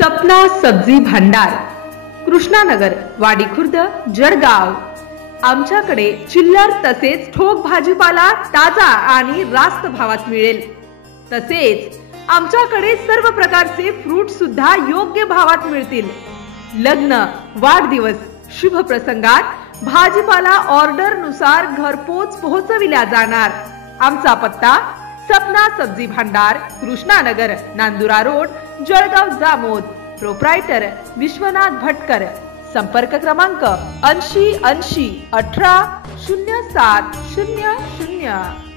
सपना सब्जी भांडार, कृष्णानगर, वाडी खुर्द, जळगाव। आमच्याकडे चिल्लर तसेच ठोक भाजीपाला ताजा आणि रास्त भावात मिळेल। तसेच आमच्याकडे सर्व प्रकारचे फ्रूट सुद्धा योग्य भावात मिळतील। लग्न, वाढदिवस, शुभ प्रसंगात भाजीपाला ऑर्डर नुसार घरपोच पोहोचविला जाणार। आमचा पत्ता सपना सब्जी भांडार, कृष्णानगर, नांदुरा रोड, जळगाव जामोद। प्रोप्रायटर विश्वनाथ भटकर। संपर्क क्रमांक 80 80 18 0700।